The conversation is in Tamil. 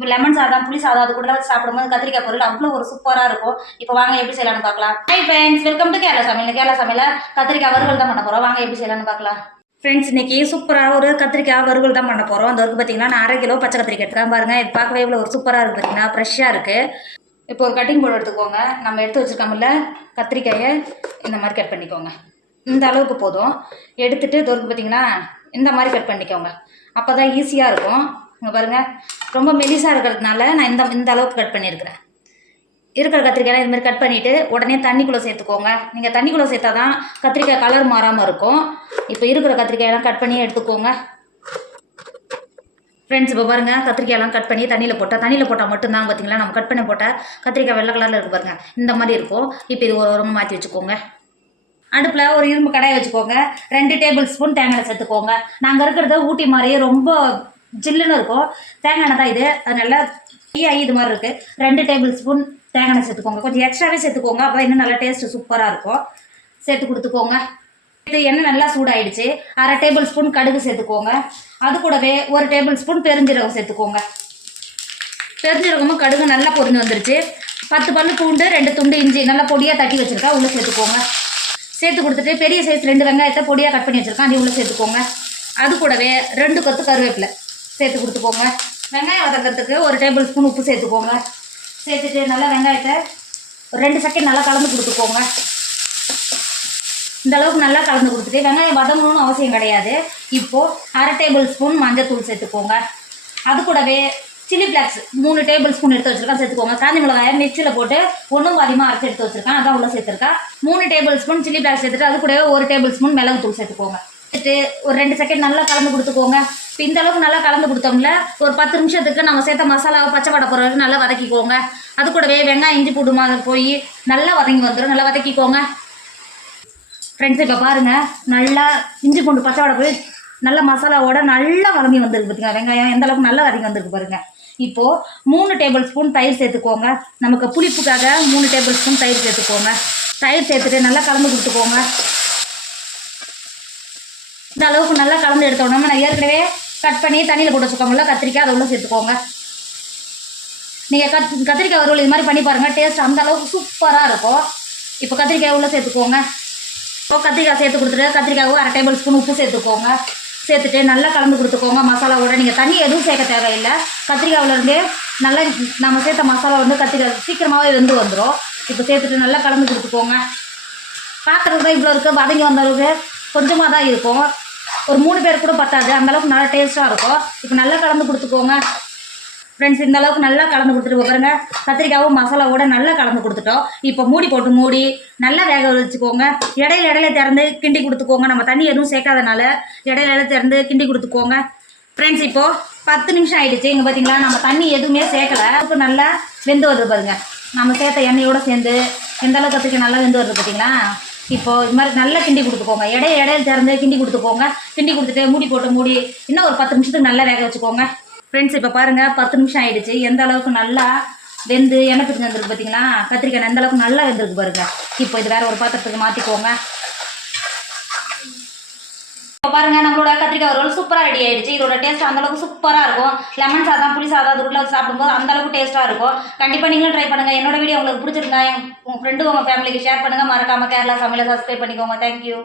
இப்போ லெமன் சாதம் புளி சாதம் அது கூட வச்சு சாப்பிடும்போது கத்திரிக்காய் பொரியல் அவ்வளோ ஒரு சூப்பராக இருக்கும். இப்போ வாங்க எப்படி செய்யலாம்னு பார்க்கலாம். Hi friends, welcome to Kerala சமையல். கேரளா சமையல கத்திரிக்காய் வறுவல் தான் பண்ண போகிறோம். வாங்க எப்படி செய்யலாம்னு பார்க்கலாம். ஃப்ரெண்ட்ஸ், இன்னைக்கு சூப்பராக ஒரு கத்திரிக்காய் வறுவல் தான் பண்ண போகிறோம். அந்த வரைக்கும் பார்த்தீங்கன்னா நான் 1/2 கிலோ பச்சை கத்திரிக்காய் எடுத்துக்கலாம். பாருங்க, இது பார்க்கவே இவ்வளோ ஒரு சூப்பராக இருக்குது. பார்த்தீங்கன்னா ஃப்ரெஷ்ஷாக இருக்குது. இப்போ ஒரு கட்டிங் போர்டு எடுத்துக்கோங்க. நம்ம எடுத்து வச்சுருக்கோம்ல கத்திரிக்காயை இந்த மாதிரி கட் பண்ணிக்கோங்க. இந்த அளவுக்கு போதும். எடுத்துகிட்டு இதற்கு பார்த்தீங்கன்னா இந்த மாதிரி கட் பண்ணிக்கோங்க. அப்போ தான் ஈஸியாக இருக்கும். இங்கே பாருங்கள், ரொம்ப மெலிசாக இருக்கிறதுனால நான் இந்த அளவுக்கு கட் பண்ணியிருக்கிறேன். இருக்கிற கத்திரிக்காய் இதுமாதிரி கட் பண்ணிவிட்டு உடனே தண்ணிக்குள்ளே சேர்த்துக்கோங்க. நீங்கள் தண்ணிக்குள்ளே சேர்த்தா தான் கத்திரிக்காய் கலர் மாறாமல் இருக்கும். இப்போ இருக்கிற கத்திரிக்காயெல்லாம் கட் பண்ணி எடுத்துக்கோங்க. ஃப்ரெண்ட்ஸ், இப்போ பாருங்கள், கத்திரிக்காயெல்லாம் கட் பண்ணி தண்ணியில் போட்டால் மட்டும்தான் பார்த்தீங்களா நம்ம கட் பண்ணி போட்டால் கத்திரிக்காய் வெள்ளை கலரில் இருக்குது பாருங்கள். இந்த மாதிரி இருக்கும். இப்போ இது ஒரு உரமாக மாற்றி வச்சுக்கோங்க. அடுப்பில் ஒரு இரும்பு கடாயை வச்சுக்கோங்க. 2 டேபிள் ஸ்பூன் தேங்காய் சேர்த்துக்கோங்க. நாங்கள் இருக்கிறது ஊட்டி மாதிரியே ரொம்ப ஜில்லுன்னு இருக்கும். தேங்காய் தான் இது, அது நல்லா இது மாதிரி இருக்குது. 2 டேபிள் ஸ்பூன் தேங்காய் சேர்த்துக்கோங்க. கொஞ்சம் எக்ஸ்ட்ராவே சேர்த்துக்கோங்க. அப்போ இன்னும் நல்லா டேஸ்ட்டு சூப்பராக இருக்கும். சேர்த்து கொடுத்துக்கோங்க. இது எண்ணெய் நல்லா சூடாயிடுச்சு. 1/2 டேபிள் ஸ்பூன் கடுகு சேர்த்துக்கோங்க. அது கூடவே 1 டேபிள் ஸ்பூன் பெருஞ்சீரகம் சேர்த்துக்கோங்க. பெருஞ்சீரகமும் கடுகு நல்லா பொரிஞ்சு வந்துருச்சு. 10 பல்லு பூண்டு, 2 துண்டு இஞ்சி நல்லா பொடியாக தட்டி வச்சுருக்கா, உள்ளே சேர்த்துக்கோங்க. சேர்த்து கொடுத்துட்டு பெரிய சைஸ் 2 வெங்காயத்தை பொடியாக கட் பண்ணி வச்சுருக்கேன், அதையும் உள்ளே சேர்த்துக்கோங்க. அது கூடவே 2 கொத்து கருவேப்பிலை சேர்த்து கொடுத்துக்கோங்க. வெங்காயம் வதக்கிறதுக்கு 1 டேபிள் ஸ்பூன் உப்பு சேர்த்துக்கோங்க. சேர்த்துட்டு நல்லா வெங்காயத்தை ஒரு 2 செகண்ட் நல்லா கலந்து கொடுத்துக்கோங்க. இந்த அளவுக்கு நல்லா கலந்து கொடுத்துட்டு வெங்காயம் வதங்கணும்னு அவசியம் கிடையாது. இப்போது 1/2 டேபிள் ஸ்பூன் மஞ்சள் தூள் சேர்த்துக்கோங்க. அது கூடவே சில்லி ஃப்ளாக்ஸ் 3 டேபிள் ஸ்பூன் எடுத்து வச்சுருக்கேன், சேர்த்துக்கோங்க. காஞ்சி மிளகாயை மிக்சியில் போட்டு ஒன்றும் அதிகமாக அரைச்சி எடுத்து வச்சுருக்கேன், அதான் உள்ளே சேர்த்துருக்கேன். 3 டேபிள் ஸ்பூன் சில்லி ஃப்ளாக்ஸ் சேர்த்துட்டு அது கூடவே 1 டேபிள் ஸ்பூன் மிளகு தூள் சேர்த்துக்கோங்க. சேர்த்துட்டு ஒரு 2 செகண்ட் நல்லா கலந்து கொடுத்துக்கோங்க. இப்போ இந்த அளவுக்கு நல்லா கலந்து கொடுத்தோம்ல, ஒரு 10 நிமிஷத்துக்கு நம்ம சேர்த்த மசாலாவை பச்சை வடை போகிற வரைக்கும் நல்லா வதக்கிக்கோங்க. அது கூடவே வெங்காயம் இஞ்சி பூண்டு மாதிரி போய் நல்லா வதங்கி வந்துடும், நல்லா வதக்கிக்கோங்க. ஃப்ரெண்ட்ஸ், இப்போ பாருங்கள், நல்லா இஞ்சி பூண்டு பச்சை வடை போய் நல்லா மசாலாவோட நல்லா வதங்கி வந்துருக்கு. பார்த்தீங்களா வெங்காயம் எந்த அளவுக்கு நல்லா வதங்கி வந்துருக்கு பாருங்கள். இப்போது 3 டேபிள் ஸ்பூன் தயிர் சேர்த்துக்கோங்க. நமக்கு புளிப்புக்காக 3 டேபிள் ஸ்பூன் தயிர் சேர்த்துக்கோங்க. தயிர் சேர்த்துட்டு நல்லா கலந்து கொடுத்துக்கோங்க. இந்த அளவுக்கு நல்லா கலந்து எடுத்தோம்னா நான் ஏற்கனவே கட் பண்ணி தண்ணியில் போட்டு வச்சுக்கோங்களா கத்திரிக்காய், அதை உள்ள சேர்த்துக்கோங்க. நீங்கள் கத்திரிக்காய் வறுவல் இது மாதிரி பண்ணி பாருங்கள், டேஸ்ட் அந்த அளவுக்கு சூப்பராக இருக்கும். இப்போ கத்திரிக்காய் உள்ளே சேர்த்துக்கோங்க. இப்போ கத்திரிக்காய் சேர்த்து கொடுத்துட்டு கத்திரிக்காய்க்கு 1/2 டேபிள் ஸ்பூன் உப்பு சேர்த்துக்கோங்க. சேர்த்துட்டு நல்லா கலந்து கொடுத்துக்கோங்க. மசாலாவோட நீங்கள் தண்ணி எதுவும் சேர்க்க தேவையில்லை. கத்திரிக்காயிலேருந்து நல்லா நம்ம சேர்த்த மசாலா வந்து கத்திரிக்காய் சீக்கிரமாகவே வெந்து வந்துடும். இப்போ சேர்த்துட்டு நல்லா கலந்து கொடுத்துக்கோங்க. பார்க்குறது தான் இவ்வளோ இருக்குது, வதங்கி வந்த அளவுக்கு கொஞ்சமாக தான் இருக்கும். ஒரு 3 பேர் கூட பத்தாது, அந்தளவுக்கு நல்லா டேஸ்ட்டாக இருக்கும். இப்போ நல்லா கலந்து கொடுத்துக்கோங்க. ஃப்ரெண்ட்ஸ், இந்த அளவுக்கு நல்லா கலந்து கொடுத்துட்டு பாருங்க, கத்திரிக்காவும் மசாலாவோட நல்லா கலந்து கொடுத்துட்டோம். இப்போ மூடி நல்லா வேக வச்சுக்கோங்க. இடையில திறந்து கிண்டி கொடுத்துக்கோங்க. நம்ம தண்ணி எதுவும் சேர்க்காதனால இடையில திறந்து கிண்டி கொடுத்துக்கோங்க. ஃப்ரெண்ட்ஸ், இப்போது 10 நிமிஷம் ஆகிடுச்சு. இங்கே பார்த்தீங்களா நம்ம தண்ணி எதுவுமே சேர்க்கலை. இப்போ நல்லா வெந்து வருது பாருங்க. நம்ம சேர்த்த எண்ணெயோடு சேர்ந்து எந்த அளவுக்கு கத்திரிக்காய் நல்லா வெந்து வருது பார்த்தீங்களா. இப்போது இது மாதிரி நல்லா கிண்டி கொடுத்துக்கோங்க. இடையில திறந்து கிண்டி கொடுத்துக்கோங்க. கிண்டி கொடுத்துட்டு மூடி இன்னும் ஒரு 10 நிமிஷத்துக்கு நல்லா வேக வச்சுக்கோங்க. ஃப்ரெண்ட்ஸ், இப்போ பாருங்கள், 10 நிமிஷம் ஆகிடுச்சு. எந்த அளவுக்கு நல்லா வெந்து எண்ணெய் பிரிஞ்சு வந்துருக்கு பார்த்தீங்களா. கத்திரிக்காய் எந்த அளவுக்கு நல்லா வெந்திருக்கு பாருங்கள். இப்போ இது வேறு ஒரு பாத்திரத்துக்கு மாற்றிக்கோங்க. இப்போ பாருங்கள், நம்மளோட கத்திரிக்காய் வறுவல் சூப்பராக ரெடி ஆகிடுச்சு. இதோட டேஸ்ட் அந்தளவுக்கு சூப்பராக இருக்கும். லெமன் சாதம் புளி சாதம் அது உள்ள சாப்பிடும்போது அந்தளவுக்கு டேஸ்ட்டாக இருக்கும். கண்டிப்பாக நீங்களும் ட்ரை பண்ணுங்கள். என்னோட வீடியோ உங்களுக்கு பிடிச்சிருந்தா உங்கள் ஃப்ரெண்டு உங்கள் ஃபேமிலிக்கு ஷேர் பண்ணுங்கள். மறக்காமல் கேரளா சமையலை சப்ஸ்கிரைப் பண்ணிக்கோங்க. தேங்க்யூ.